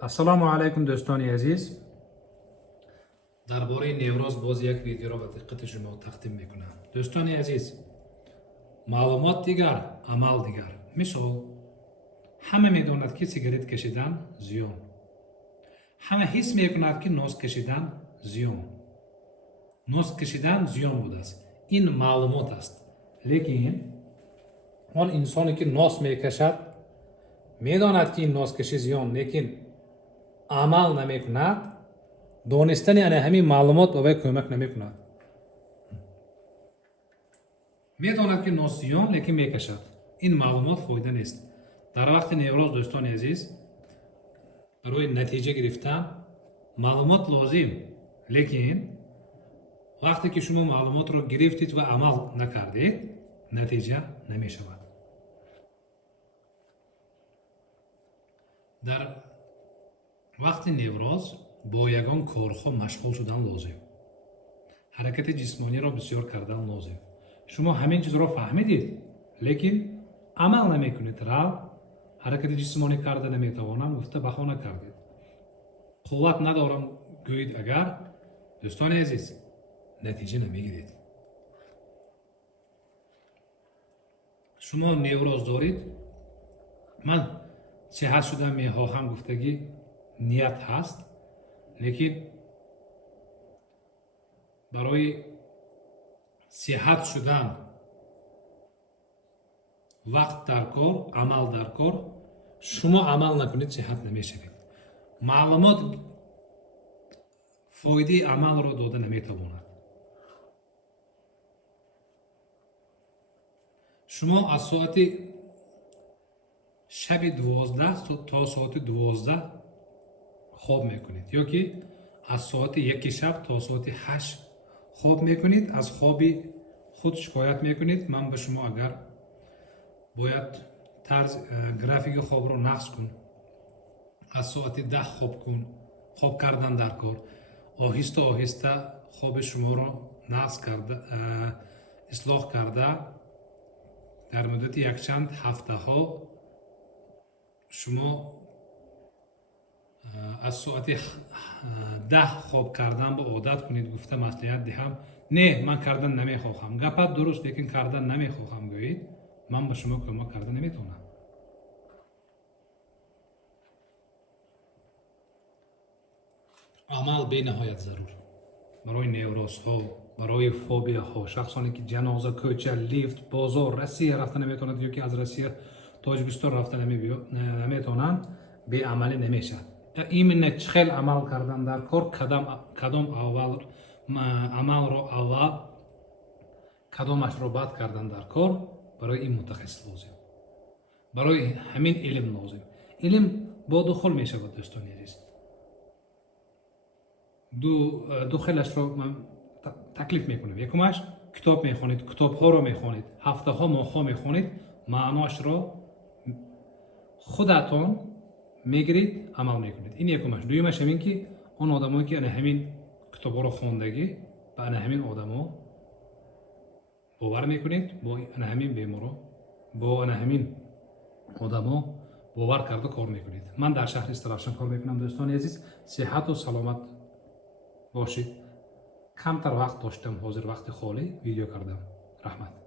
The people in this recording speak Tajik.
ассалому алайкум дӯстони азиз. дар бораи невроз боз як видеоро ба диққати шумо тақдим мекунам. дӯстони азиз, маълумот дигар, амал дигар. мисол, ҳама медонад ки сигарет кашидан зиён. ҳама ҳис мекунад ки нос кашидан зиён. нос кашидан зиён будааст. ин маълумот аст. лекин он инсоне ки нос мекашад медонад ки ин носкашӣ зиён, лекин амал намекунад, донистани ҳамин маълумот ба вай кӯмак намекунад. медонад ки нос зиён, лекин мекашад. ин маълумот фоида нест. дар вақти невроз, дӯстони азиз, барои натиҷа гирифтан маълумот лозим, лекин вақте ки шумо маълумотро гирифтед ва амал накардед, натиҷа намешавад. дар вақти невроз бо ягон корҳо машғул шудан лозим. ҳаракати ҷисмониро бисёр кардан лозим. шумо ҳамин чизро фаҳмидед, лекин амал намекунед. рав ҳаракати ҷисмонӣ карда наметавонам гуфта баҳона кардед. қувват надорам гӯед агар, дӯстони азиз, натиҷа намегиред. шумо невроз доред, ман сиҳат шуда мехоҳам гуфтагӣ ният ҳаст, лекин барои сиҳат шудан вақт дар кор, амал дар кор. шумо амал накунед, сиҳат намешавед. маълумот фоидаи амалро дода наметавонад. шумо аз соати шаби 12 то соати 12 хоб мекунед, ё ки аз соати 1 шаб то соати 8 хоб мекунед. аз хоби худ шикоят мекунед. ман ба шумо агар бояд графики хобро нақс кун, аз соати 10 хоб кун, хоб кардан дар кор, оҳиста оҳиста хоби шуморо нақс карда, ислоҳ карда, дар муддати якчанд ҳафтаҳо шумо аз соати 10 хоб кардан ба одат кунед. гуфта маслиҳат диҳам, не, ман кардан намехоҳам. гапат дуруст, лекин кардан намехоҳам гӯед, ман ба шумо кӯмак карда наметавонам. амал бениҳоят зарур барои неврозҳо, барои фобияҳо. шахсоне ки ҷаноза, кӯча, лифт, бозор, Россия рафта наметавонад, ё ки аз Россия Тоҷикистон рафта наметавонанд, беамалӣ намешавад. именно чӣ хел амал кардан дар кор, кадом амалро аввал, кадомашро баъд кардан дар кор, барои ин мутахассис лозим. барои ҳамин илм лозим. илм бо ду хел мешавад, дӯстони азиз. ду хелашро ман таклиф мекунам. якумаш китоб мехонед, китобҳоро мехонед, ҳафтаҳо, моҳҳо мехонед, маъноашро худатон мегиред, амал мекунед. ин якумаш. дуюмаш ҳамин ки он одамое ки ана ҳамин китобҳоро хондагӣ ба ана ҳамин одамо бовар мекунед, бо ана ҳамин беморо, бо ана ҳамин одамо бовар карда кор мекунед. ман дар шаҳри Истарафшан кор мекунам, дӯстони азиз. сиҳату саломат бошед. камтар вақт доштам, ҳозир вақти холӣ видео кардам. раҳмат.